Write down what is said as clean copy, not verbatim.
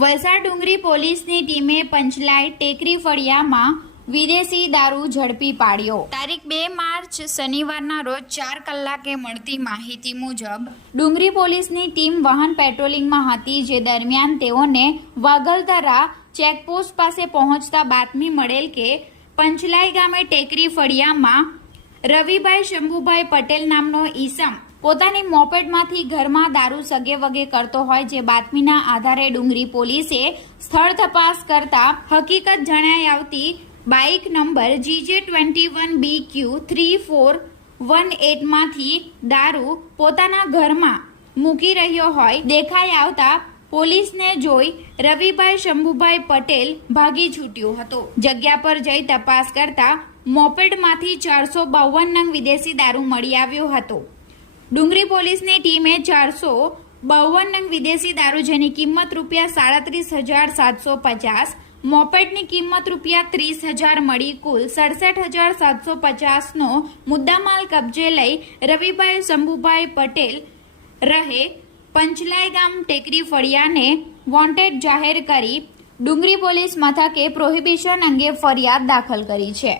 વલસાડ ડુંગરી પોલીસની ટીમે પંચલાય ટેકરી ફળિયામાં વિદેશી દારૂ ઝડપી પાડ્યો। તારીખ 2 માર્ચ શનિવારના રોજ 4 કલાકે મળતી માહિતી મુજબ ડુંગરી પોલીસની ટીમ વાહન પેટ્રોલિંગમાં હતી, જે દરમિયાન તેઓને વાગલધરા ચેકપોસ્ટ પાસે પહોંચતા બાતમી મળેલ કે પંચલાય ગામે ટેકરી ફળિયામાં રવિભાઈ શંભુભાઈ પટેલ નામનો ઈસમ પોતાની મોપેડમાંથી ઘરમાં દારૂ સગે વગે કરતો હોય, જે બાતમીના આધારે ડુંગરી પોલીસે સ્થળ તપાસ કરતા હકીકત જણાઈ આવતી બાઇક નંબર GJ21BQ3418 માંથી દારૂ પોતાના ઘરમાં મૂકી રહ્યો હોય દેખાઈ આવતા પોલીસને જોઈ રવિભાઈ શંભુભાઈ પટેલ ભાગી છૂટ્યો હતો। જગ્યા પર જઈ તપાસ કરતા મોપેડમાંથી 452 નંગ વિદેશી દારૂ મળી આવ્યો હતો। ડુંગરી પોલીસની ટીમે 452 નંગ વિદેશી દારૂ, જેની કિંમત ₹37,750, મોપેડની કિંમત ₹30,000 મળી કુલ 67,750 નો મુદ્દામાલ કબજે લઈ રવિભાઈ શંભુભાઈ પટેલ રહે પંચલાય ગામ ટેકરી ફળિયાને વોન્ટેડ જાહેર કરી ડુંગરી પોલીસ મથકે પ્રોહિબિશન અંગે ફરિયાદ દાખલ કરી છે।